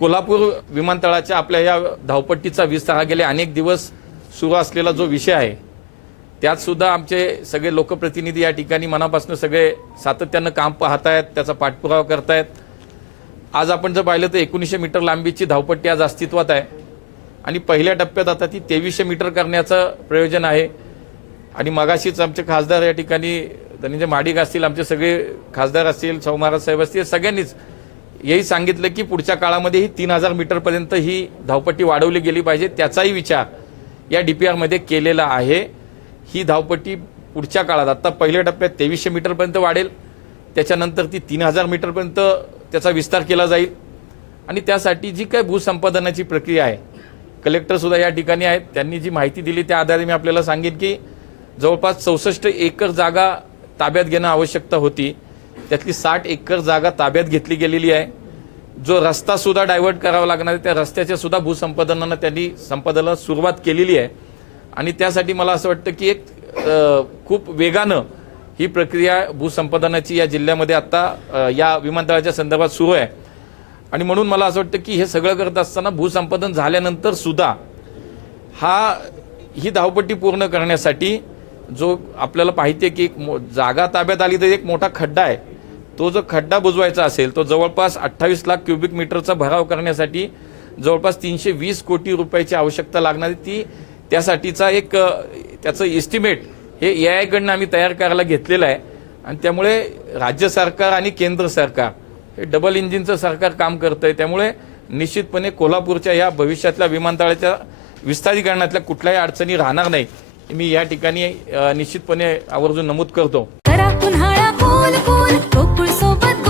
कोल्हापूर विमानतळाच्या आपल्या या धावपट्टीचा विस्तार हा गेले अनेक दिवस सुरू असलेला जो विषय आहे त्यात सुद्धा आमचे सगळे लोकप्रतिनिधी या ठिकाणी मनापासून सगळे सातत्यानं काम पाहतायत त्याचा पाठपुरावा करतायत आज आपण जर पाहिलं तर एकोणीसशे मीटर लांबीची धावपट्टी आज अस्तित्वात आहे आणि पहिल्या टप्प्यात आता ती तेवीसशे मीटर करण्याचं प्रयोजन आहे आणि मगाशीच आमचे खासदार या ठिकाणी धनंजय माडिक असतील आमचे सगळे खासदार असतील महाराज साहेब असतील सगळ्यांनीच हेही सांगितलं की पुढच्या काळामध्ये ही तीन हजार मीटरपर्यंत ही धावपट्टी वाढवली गेली पाहिजे त्याचाही विचार या डी पी आरमध्ये केलेला आहे ही धावपट्टी पुढच्या काळात आत्ता पहिल्या टप्प्यात तेवीसशे मीटरपर्यंत वाढेल त्याच्यानंतर ती तीन हजार मीटरपर्यंत त्याचा विस्तार केला जाईल आणि त्यासाठी जी काय भूसंपादनाची प्रक्रिया आहे कलेक्टरसुद्धा या ठिकाणी आहेत त्यांनी जी माहिती दिली त्या आधारे मी आपल्याला सांगेन की जवळपास चौसष्ट एकर जागा ताब्यात घेणं आवश्यकता होती त्यातली साठ एकर जागा ताब्यात घेतली गेलेली आहे जो रस्ता सुद्धा डायव्हर्ट करावा लागणार आहे त्या रस्त्याचे सुद्धा भूसंपादनानं त्यांनी संपादनाला सुरुवात केलेली आहे आणि त्यासाठी मला असं वाटतं की एक खूप वेगानं ही प्रक्रिया भूसंपादनाची या जिल्ह्यामध्ये आत्ता या विमानतळाच्या संदर्भात सुरू आहे आणि म्हणून मला असं वाटतं की हे सगळं करत असताना भूसंपादन झाल्यानंतर सुद्धा हा ही धावपट्टी पूर्ण करण्यासाठी जो आपल्याला पाहिजे की एक जागा ताब्यात आली तर एक मोठा खड्डा आहे तो जो खड्डा बुजवायचा असेल तो जवळपास अठ्ठावीस लाख क्युबिक मीटरचा भराव करण्यासाठी जवळपास तीनशे वीस कोटी रुपयाची आवश्यकता लागणार ती त्यासाठीचा एक त्याचं एस्टिमेट हे ए आम्ही तयार करायला घेतलेलं आहे आणि त्यामुळे राज्य सरकार आणि केंद्र सरकार हे डबल इंजिनचं सरकार काम करतं आहे त्यामुळे निश्चितपणे कोल्हापूरच्या या भविष्यातल्या विमानतळाच्या विस्तारीकरणातल्या कुठल्याही अडचणी राहणार नाही मी या ठिकाणी निश्चितपणे आवर्जून नमूद करतो करा पुन्हाळा कूल कूल गोकुळ सोबत गोकुळ